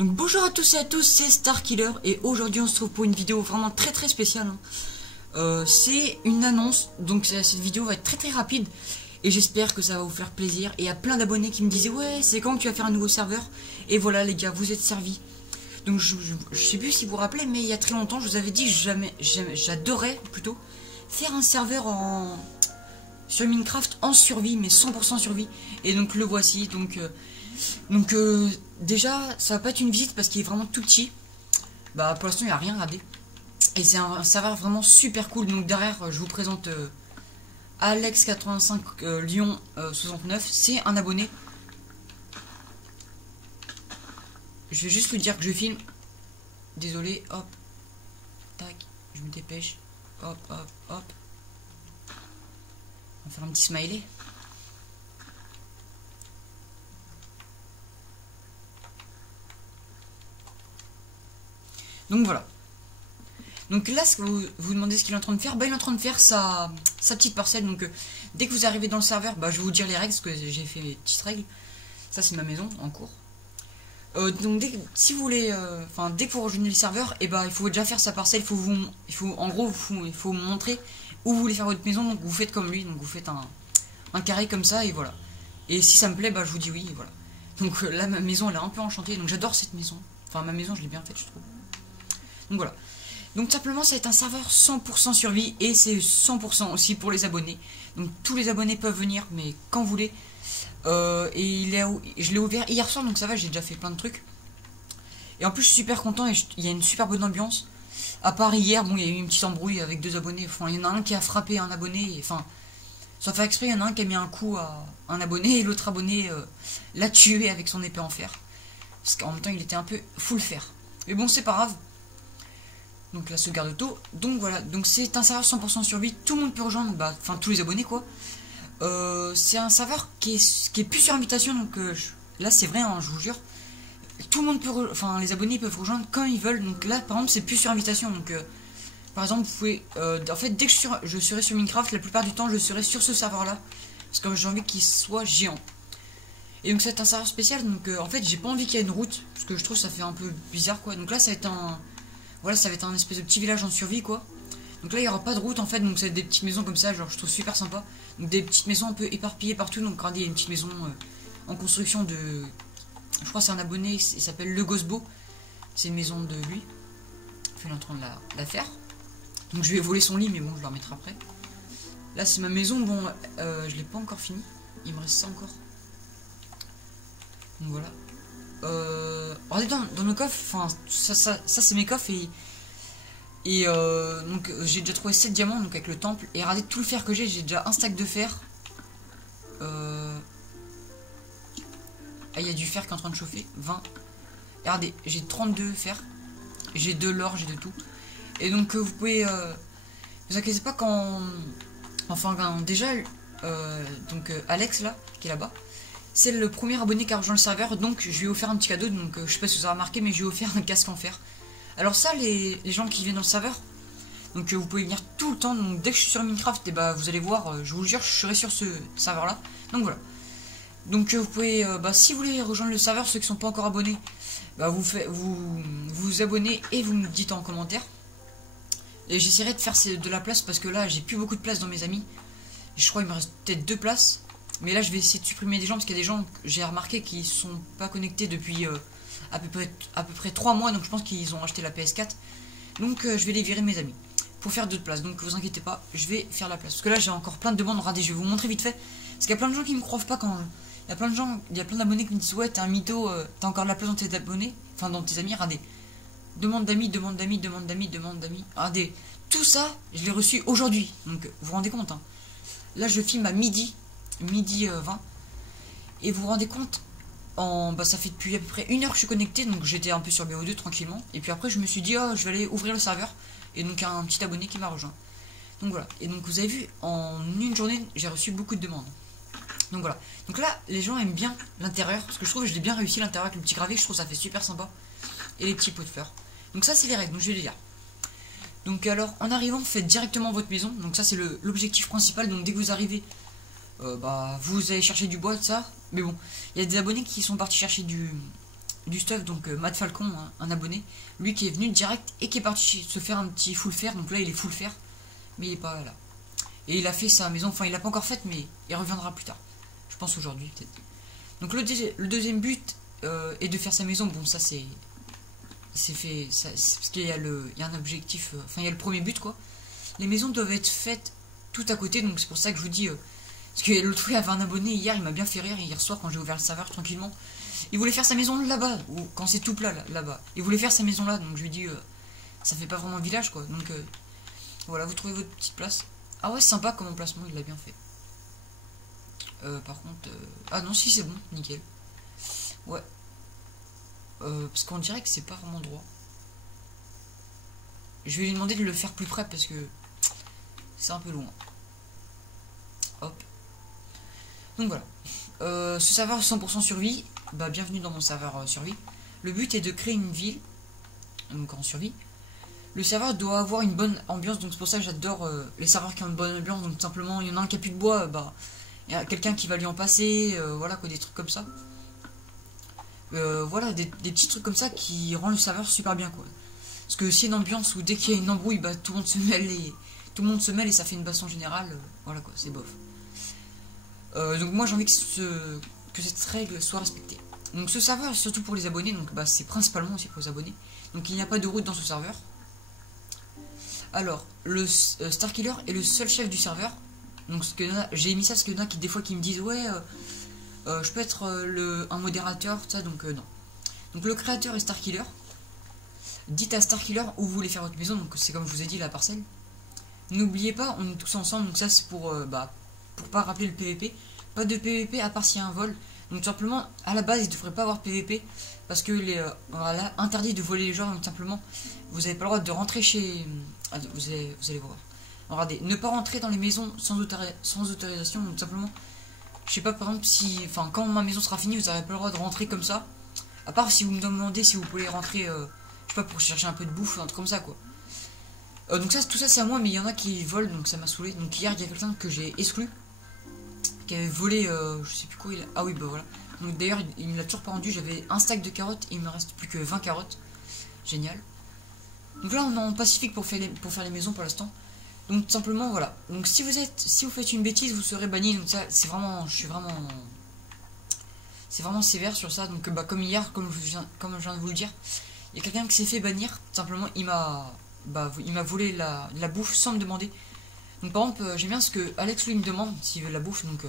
Donc bonjour à tous et à tous, c'est Starkiller et aujourd'hui on se trouve pour une vidéo vraiment très spéciale. C'est une annonce, donc cette vidéo va être très rapide et j'espère que ça va vous faire plaisir. Et il y a plein d'abonnés qui me disaient ouais c'est quand que tu vas faire un nouveau serveur. Et voilà les gars, vous êtes servis. Donc je sais plus si vous vous rappelez, mais il y a très longtemps je vous avais dit j'adorais plutôt faire un serveur sur Minecraft en survie, mais 100% survie. Et donc le voici, donc déjà ça va pas être une visite parce qu'il est vraiment tout petit. Bah pour l'instant il n'y a rien regardez. Et c'est un serveur vraiment super cool. Donc derrière je vous présente Alex85 Lyon 69. C'est un abonné. Je vais juste lui dire que je filme. Désolé, hop. Tac, je me dépêche. Hop, hop, hop. On va faire un petit smiley. Donc voilà. Donc là, ce que vous vous demandez ce qu'il est en train de faire, bah il est en train de faire sa petite parcelle. Donc dès que vous arrivez dans le serveur, bah je vais vous dire les règles, parce que j'ai fait mes petites règles. Ça c'est ma maison en cours. Donc si vous voulez, dès que vous rejoignez le serveur, et bah il faut déjà faire sa parcelle. Il faut montrer où vous voulez faire votre maison. Donc vous faites comme lui, donc vous faites un carré comme ça et voilà. Et si ça me plaît, bah je vous dis oui et voilà. Donc là ma maison elle est un peu enchantée, donc j'adore cette maison. Enfin ma maison je l'ai bien faite je trouve. Donc voilà. Donc simplement ça va être un serveur 100% survie et c'est 100% aussi pour les abonnés. Donc tous les abonnés peuvent venir mais quand vous voulez. Et je l'ai ouvert hier soir donc ça va, j'ai déjà fait plein de trucs. Et en plus je suis super content et il y a une super bonne ambiance. À part hier, bon il y a eu une petite embrouille avec deux abonnés. Enfin il y en a un qui a frappé un abonné. Enfin sans faire exprès il y en a un qui a mis un coup à un abonné et l'autre abonné l'a tué avec son épée en fer. Parce qu'en même temps il était un peu full fer. Mais bon c'est pas grave. Donc la sauvegarde auto. Donc voilà, donc c'est un serveur 100% survie. Tout le monde peut rejoindre, bah, enfin tous les abonnés quoi. C'est un serveur qui est plus sur invitation. Donc là c'est vrai hein, je vous jure. Tout le monde peut, les abonnés peuvent rejoindre quand ils veulent. Donc là par exemple c'est plus sur invitation. Donc par exemple vous pouvez, en fait dès que je serai sur Minecraft, la plupart du temps je serai sur ce serveur là. Parce que j'ai envie qu'il soit géant. Et donc c'est un serveur spécial. Donc en fait j'ai pas envie qu'il y ait une route. Parce que je trouve que ça fait un peu bizarre quoi. Donc là ça va être un... Voilà, ça va être un espèce de petit village en survie quoi. Donc là il n'y aura pas de route en fait, donc ça va être des petites maisons comme ça, genre je trouve super sympa. Donc des petites maisons un peu éparpillées partout, donc regardez il y a une petite maison en construction de... Je crois que c'est un abonné, il s'appelle Le Gosbo. C'est une maison de lui. Il est en train de la faire. Donc je vais voler son lit mais bon je le remettrai après. Là c'est ma maison, bon je l'ai pas encore fini, il me reste ça encore. Donc voilà. Regardez dans nos coffres, enfin ça c'est mes coffres et donc j'ai déjà trouvé 7 diamants donc avec le temple et regardez tout le fer que j'ai déjà un stack de fer. Ah il y a du fer qui est en train de chauffer, 20. Et regardez, j'ai 32 fer, j'ai de l'or, j'ai de tout. Et donc vous pouvez vous inquiétez pas quand déjà Alex là qui est là-bas. C'est le premier abonné qui a rejoint le serveur, donc je lui ai offert un petit cadeau, donc je sais pas si vous avez remarqué, mais je lui ai offert un casque en fer. Alors ça, les gens qui viennent dans le serveur, donc vous pouvez venir tout le temps, donc dès que je suis sur Minecraft, et bah vous allez voir, je vous jure, je serai sur ce serveur là. Donc voilà. Donc vous pouvez, si vous voulez rejoindre le serveur, ceux qui sont pas encore abonnés, bah vous abonnez et vous me dites en commentaire. Et j'essaierai de faire de la place parce que là j'ai plus beaucoup de place dans mes amis. Et je crois qu'il me reste peut-être 2 places. Mais là je vais essayer de supprimer des gens parce qu'il y a des gens que j'ai remarqué qui sont pas connectés depuis à peu près 3 mois. Donc je pense qu'ils ont acheté la PS4. Donc je vais les virer mes amis pour faire d'autres places. Donc vous inquiétez pas, je vais faire la place. Parce que là j'ai encore plein de demandes. Regardez, je vais vous montrer vite fait. Parce qu'il y a plein de gens qui me croient pas quand... Il y a plein de gens, il y a plein d'abonnés qui me disent ouais t'es un mytho, t'as encore de la place dans tes abonnés. Enfin dans tes amis, regardez. Demande d'amis, demande d'amis, demande d'amis, demande d'amis. Regardez, tout ça je l'ai reçu aujourd'hui. Donc vous vous rendez compte hein. Là je filme à midi 20 et vous vous rendez compte ça fait depuis à peu près 1 heure que je suis connecté, donc j'étais un peu sur BO2 tranquillement et puis après je me suis dit oh je vais aller ouvrir le serveur et donc un petit abonné qui m'a rejoint. Donc voilà, et donc vous avez vu en une journée j'ai reçu beaucoup de demandes. Donc voilà, donc là les gens aiment bien l'intérieur parce que je trouve que je l'ai bien réussi l'intérieur avec le petit gravier, je trouve ça fait super sympa et les petits pots de fleurs. Donc ça c'est les règles, donc je vais les dire. Donc alors en arrivant faites directement votre maison, donc ça c'est l'objectif principal. Donc dès que vous arrivez vous allez chercher du bois, de ça. Mais bon, il y a des abonnés qui sont partis chercher du stuff, donc Matt Falcon, hein, un abonné, lui qui est venu direct et qui est parti se faire un petit full fer. Donc là il est full fer, mais il est pas là. Et il a fait sa maison, enfin il l'a pas encore faite, mais il reviendra plus tard. Je pense aujourd'hui peut-être. Donc le deuxième but est de faire sa maison. Bon, ça c'est fait, parce qu'il y a un objectif, enfin il y a le premier but quoi. Les maisons doivent être faites tout à côté, donc c'est pour ça que je vous dis, parce que l'autre fois il y avait un abonné hier, il m'a bien fait rire hier soir quand j'ai ouvert le serveur tranquillement. Il voulait faire sa maison là-bas, ou quand c'est tout plat là-bas. Il voulait faire sa maison là, donc je lui ai dit, ça fait pas vraiment village quoi. Donc voilà, vous trouvez votre petite place. Ah ouais, sympa comme emplacement, il l'a bien fait. Par contre, ah non, si c'est bon, nickel. Ouais. Parce qu'on dirait que c'est pas vraiment droit. Je vais lui demander de le faire plus près parce que c'est un peu loin. Hop. Donc voilà. Ce serveur 100% survie, bah bienvenue dans mon serveur survie. Le but est de créer une ville, donc en survie. Le serveur doit avoir une bonne ambiance, donc c'est pour ça que j'adore les serveurs qui ont une bonne ambiance. Donc simplement, il y en a un qui a plus de bois, bah il y a quelqu'un qui va lui en passer, voilà quoi, des trucs comme ça. Voilà, des petits trucs comme ça qui rendent le serveur super bien quoi. Parce que s'il y a une ambiance où dès qu'il y a une embrouille, bah tout le monde se mêle et ça fait une baston générale, voilà quoi, c'est bof. Donc moi j'ai envie que cette règle soit respectée. Donc ce serveur est surtout pour les abonnés, donc bah c'est principalement aussi pour les abonnés. Donc il n'y a pas de route dans ce serveur. Alors, le Starkiller est le seul chef du serveur. Donc j'ai mis ça parce qu'il y en a qui des fois qui me disent ouais je peux être un modérateur, tout ça, donc non. Donc le créateur est Starkiller. Dites à Starkiller où vous voulez faire votre maison, donc c'est comme je vous ai dit la parcelle. N'oubliez pas, on est tous ensemble, donc ça c'est pour pas rappeler le PVP. Pas de PVP à part s'il y a un vol. Donc simplement, à la base, il ne devrait pas avoir PVP. Parce que voilà, interdit de voler les joueurs, donc simplement, vous n'avez pas le droit de rentrer chez... vous allez voir. Regardez, ne pas rentrer dans les maisons sans autorisation, donc simplement, je sais pas, par exemple, si... Enfin, quand ma maison sera finie, vous n'aurez pas le droit de rentrer comme ça. À part si vous me demandez si vous pouvez rentrer, je sais pas, pour chercher un peu de bouffe, un truc comme ça, quoi. Donc ça, tout ça, c'est à moi, mais il y en a qui volent, donc ça m'a saoulé. Donc hier, il y a quelqu'un que j'ai exclu, qui avait volé, je sais plus quoi, ah oui, bah voilà. Donc d'ailleurs, il me l'a toujours pas rendu, j'avais un stack de carottes, et il me reste plus que 20 carottes. Génial. Donc là, on est en Pacifique pour faire les maisons pour l'instant. Donc tout simplement, voilà. Donc si vous faites une bêtise, vous serez banni. Donc ça, c'est vraiment, c'est vraiment sévère sur ça. Donc bah comme hier, comme je viens de vous le dire, il y a quelqu'un qui s'est fait bannir. Tout simplement, il m'a volé la bouffe sans me demander. Donc par exemple, j'aime bien ce que Alex lui me demande s'il veut la bouffe. Donc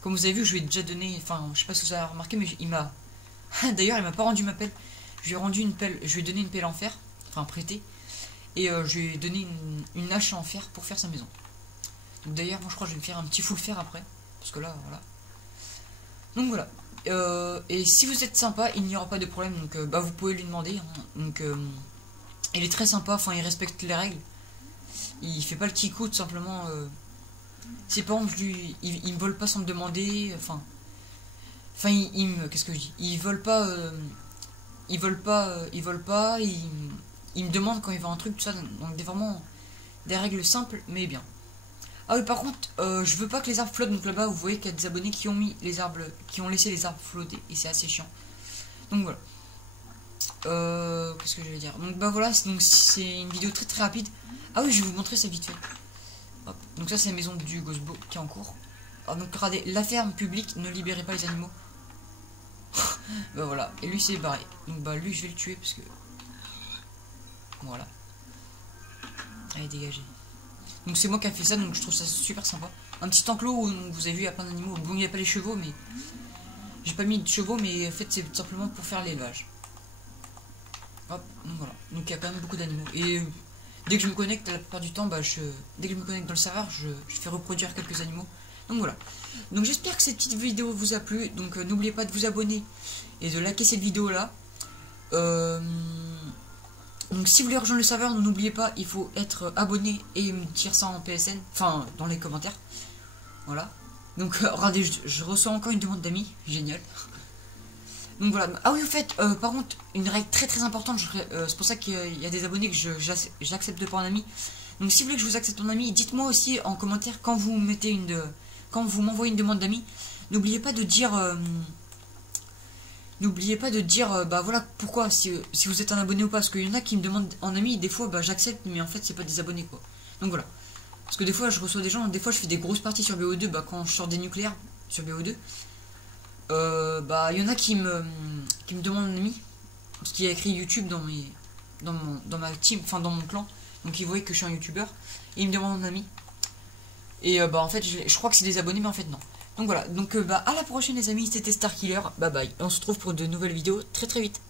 comme vous avez vu, je lui ai déjà donné, enfin je sais pas si vous avez remarqué, mais il m'a d'ailleurs il m'a pas rendu ma pelle. Je lui ai rendu une pelle, je lui ai donné une pelle en fer, enfin prêté. Et je lui ai donné une hache en fer pour faire sa maison. Donc d'ailleurs, moi je crois que je vais me faire un petit full fer après. Parce que là, voilà. Donc voilà. Et si vous êtes sympa, il n'y aura pas de problème. Donc bah, vous pouvez lui demander. Hein. Donc il est très sympa, enfin il respecte les règles. Il fait pas le petit coup, tout simplement. Si par exemple, il me vole pas sans me demander. Enfin, qu'est-ce que je dis? Il vole pas. Il vole pas. Il me demande quand il veut un truc, tout ça. Donc vraiment des règles simples, mais bien. Ah oui, par contre, je veux pas que les arbres flottent. Donc là-bas, vous voyez qu'il y a des abonnés qui ont mis les arbres, qui ont laissé les arbres flotter, et c'est assez chiant. Donc voilà. Qu'est-ce que je vais dire? Donc bah voilà, donc c'est une vidéo très rapide. Ah oui, je vais vous montrer ça vite fait. Hop. Donc ça, c'est la maison du Ghostbo qui est en cours. Ah, donc regardez, la ferme publique, ne libérez pas les animaux. Bah voilà, et lui c'est barré. Donc bah lui, je vais le tuer parce que voilà. Allez, dégagez. Donc c'est moi qui a fait ça, donc je trouve ça super sympa. Un petit enclos où vous avez vu, il y a plein d'animaux. Bon, il n'y a pas les chevaux, mais j'ai pas mis de chevaux, mais en fait c'est tout simplement pour faire l'élevage. Hop, donc voilà. Donc il y a quand même beaucoup d'animaux. Et dès que je me connecte, la plupart du temps, bah dès que je me connecte dans le serveur, je fais reproduire quelques animaux. Donc voilà. Donc j'espère que cette petite vidéo vous a plu. Donc n'oubliez pas de vous abonner et de liker cette vidéo là. Donc si vous voulez rejoindre le serveur, n'oubliez pas, il faut être abonné et me dire ça en PSN, enfin dans les commentaires. Voilà. Donc regardez, je reçois encore une demande d'amis, génial. Donc voilà. Ah oui, au fait, par contre, une règle très importante, c'est pour ça qu'il y a des abonnés que j'accepte pas en ami. Donc si vous voulez que je vous accepte en ami, dites-moi aussi en commentaire quand vous m'envoyez une demande d'amis. N'oubliez pas de dire n'oubliez pas de dire, bah voilà, pourquoi, si vous êtes un abonné ou pas. Parce qu'il y en a qui me demandent en ami, des fois, bah j'accepte, mais en fait, c'est pas des abonnés, quoi. Donc voilà. Parce que des fois, je reçois des gens, des fois, je fais des grosses parties sur BO2, bah quand je sors des nucléaires sur BO2. Bah il y en a qui me demandent en ami. Parce qu'il y a écrit YouTube dans ma team, enfin dans mon clan. Donc ils voient que je suis un youtubeur. Et ils me demandent en ami. Et bah en fait, je crois que c'est des abonnés, mais en fait non. Donc voilà, donc bah à la prochaine les amis, c'était Starkiller, bye bye, on se retrouve pour de nouvelles vidéos très très vite.